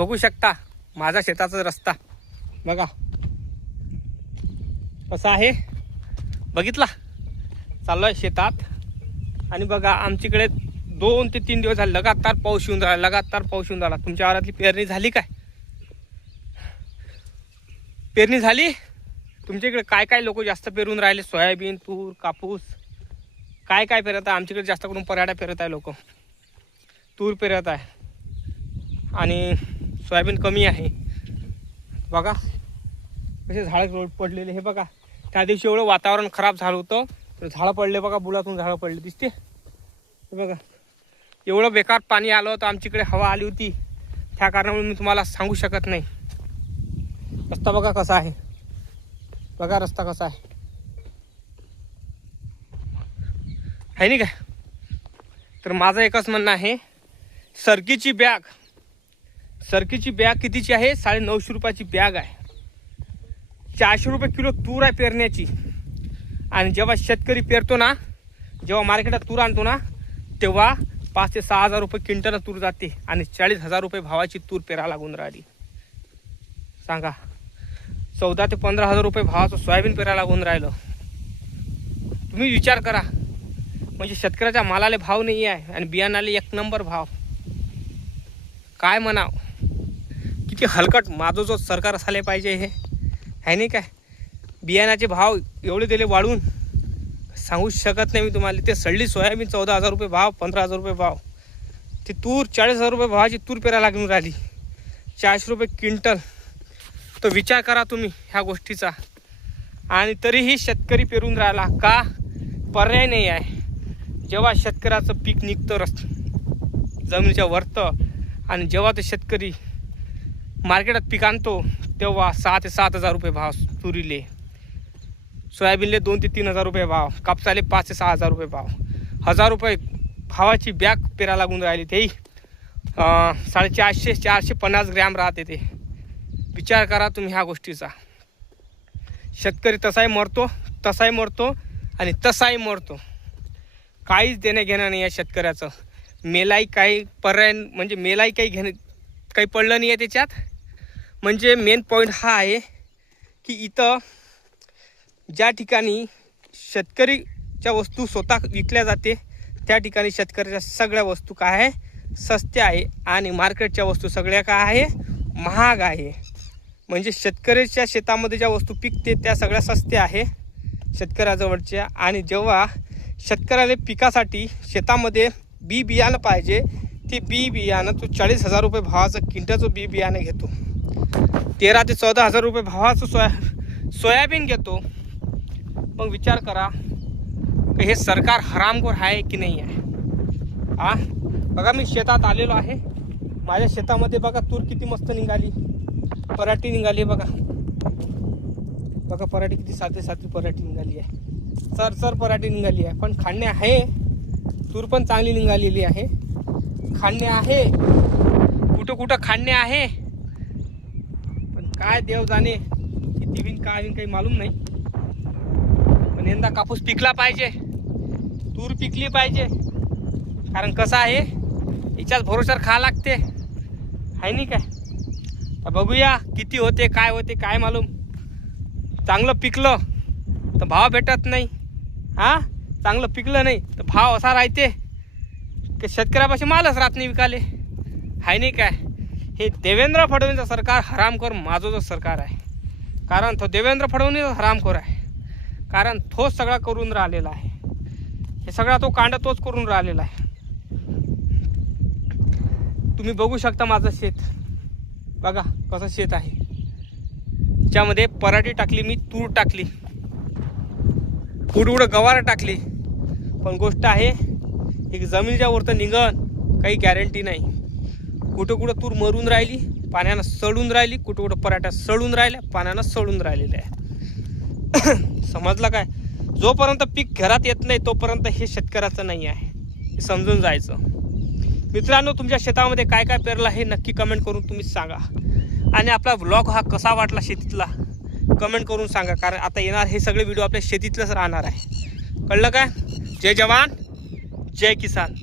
बघू शकता माझा शेताचा रस्ता बघा कसा आहे, बघितला. चाललोय शेतात आणि बघा आमच्याकडे 2 ते 3 दिवस झाले लगातार पाऊस येऊन राहिला. तुमच्या वावरातली पेरणी झाली काय? पेरणी झाली? तुमच्याकडे काय काय लोक जास्त पेरून राहिले? सोयाबीन, तूर, कापूस काय काय पेरत आहे? आमच्याकडे जास्त करून पराठा पेरत आहे, लोक तूर पेरत आहे आणि सोयाबीन कमी आहे. बघा कसे झाडं पडलेले हे बघा. त्या दिवशी एवढं वातावरण खराब झालं होतं, झाडं पडले बघा, बुडातून झाडं पडले दिसते हे बघा. एवढं बेकार पाणी आलं होतं, आमच्याकडे हवा आली होती, त्या कारणामुळे मी तुम्हाला सांगू शकत नाही. रस्ता बघा कसा आहे, बघा रस्ता कसा आहे नाही काय? तर माझं एकच म्हणणं आहे, सरकीची बॅग कितीची आहे? 950 रुपयाची बॅग आहे. 400 रुपये किलो तूर आहे पेरण्याची. आणि जेव्हा शेतकरी पेरतो ना, जेव्हा मार्केटात तूर आणतो ना, तेव्हा 5 ते 6 हजार रुपये क्विंटल तूर जाते आणि 40,000 रुपये भावाची तूर पेरा लागून राहिली. सांगा, 14 ते 15 हजार रुपये भावाचं सोयाबीन पेरा लागून राहिलं. तुम्ही विचार करा, म्हणजे शेतकऱ्याच्या मालाला भाव नाही आहे आणि बियाणाला 1 नंबर भाव. काय म्हणाव, किती हलकट माझं जो सरकार असायला पाहिजे हे आहे नाही काय? बियाणाचे भाव एवढे दिले वाढून, सांगू शकत नाही मी तुम्हाला. ते सडली सोयाबीन 14,000 रुपये भाव, 15,000 रुपये भाव. ती तूर 40,000 रुपये भावाची तूर पेरा लागून राहिली, 400 रुपये क्विंटल. तो विचार करा तुम्ही ह्या गोष्टीचा. आणि तरीही शेतकरी पेरून राहिला का? पर्याय नाही आहे. जेव्हा शेतकऱ्याचं पीक निघतं जमिनीच्या वरतं आणि जेव्हा ते शेतकरी मार्केटात पीक आणतो, तेव्हा 6 ते 7 हजार रुपये भाव तुरीले, सोयाबीनले 2 ते 3 हजार रुपये भाव, कापसाले 5 ते 6 हजार रुपये भाव. 1000 रुपये भावाची बॅग पेरा लागून राहिली. तेही 450 ग्रॅम राहते ते. विचार करा तुम्ही ह्या गोष्टीचा. शेतकरी तसाही मरतो आणि तसाही मरतो. काहीच देणं घेणं नाही आहे शेतकऱ्याचं. मेलाई काही पर्याय, म्हणजे मेलाई काही पडलं नाही आहे त्याच्यात. म्हणजे मेन पॉईंट हा आहे की इथं ज्या ठिकाणी शेतकरीच्या वस्तू स्वतः विकल्या जाते, त्या ठिकाणी शेतकऱ्याच्या सगळ्या वस्तू काय आहे? सस्त्या आहे. आणि मार्केटच्या वस्तू सगळ्या काय आहे? महाग आहे. म्हणजे शेतकऱ्याच्या शेतामध्ये ज्या वस्तू पिकते त्या सगळ्या सस्त्या आहे शेतकऱ्याजवळच्या. आणि जेव्हा शेतकऱ्याला पिकासाठी शेतामध्ये बी बियाणं पाहिजे, ते बी बियाणं तो 40,000 रुपये भावाचं क्विंटलचं बी बियाणं घेतो, 13 ते 14 हजार रुपये भावाचं सोयाबीन घेतो. मग विचार करा की हे सरकार हरामखोर आहे की नाही आहे? बघा मी शेतात आलेलो आहे. माझ्या शेतामध्ये बघा तूर किती मस्त निघाली, पराठी निघाली. बघा पराठी किती साधी पराठी निघाली आहे, चर पराठी निघाली आहे. पण खाणे आहे, तूर पण चांगली निघालेली आहे. खाणे आहे, कुठं खाणे आहे, पण काय देव जाणे किती विन काय विन काही मालूम नाही. पण यंदा कापूस पिकला पाहिजे, तूर पिकली पाहिजे. कारण कसं आहे, याच्याच भरोशावर खा लागते आहे नाही काय? तर बघूया किती होते काय मालूम. चांगलं पिकलं तर भाव भेटत नाही, चांगलं पिकलं नाही तर भाव असा राहते की शेतकऱ्यापाशी मालच राहत नाही विकाले आहे नाही काय? हे देवेंद्र फडणवीसचं सरकार हरामखोर माझं जो सरकार आहे. कारण तो देवेंद्र फडणवीस हरामखोर आहे. कारण तोच सगळा करून राहिलेला आहे. हे सगळा तो कांड तोच करून राहिलेला आहे. तुम्ही बघू शकता माझं शेत, बघा कसं शेत आहे. ज्यामध्ये पराठी टाकली, मी तूर टाकली, कुठं गवार टाकली. पण गोष्ट आहे, एक जमिनीच्या वरतं निघन काही गॅरंटी नाही. कुठं तूर मरून राहिली, पाण्यानं सडून राहिली, कुठं पराठ्या सडून राहिल्या, पाण्यानं सडून राहिलेल्या आहे. समजलं काय? जोपर्यंत पीक घरात येत नाही तोपर्यंत हे शेतकऱ्याचं नाही आहे, हे समजून जायचं. मित्रांनो, तुमच्या शेतामध्ये काय काय पेरलं हे नक्की कमेंट करून तुम्ही सांगा. आणि आपला व्लॉग हा कसा वाटला शेतीतला कमेंट करून सांगा. कारण आता येणार हे सगळे व्हिडिओ आपल्या शेतीतलंच राहणार आहे. कळलं काय? जय जवान जय किसान.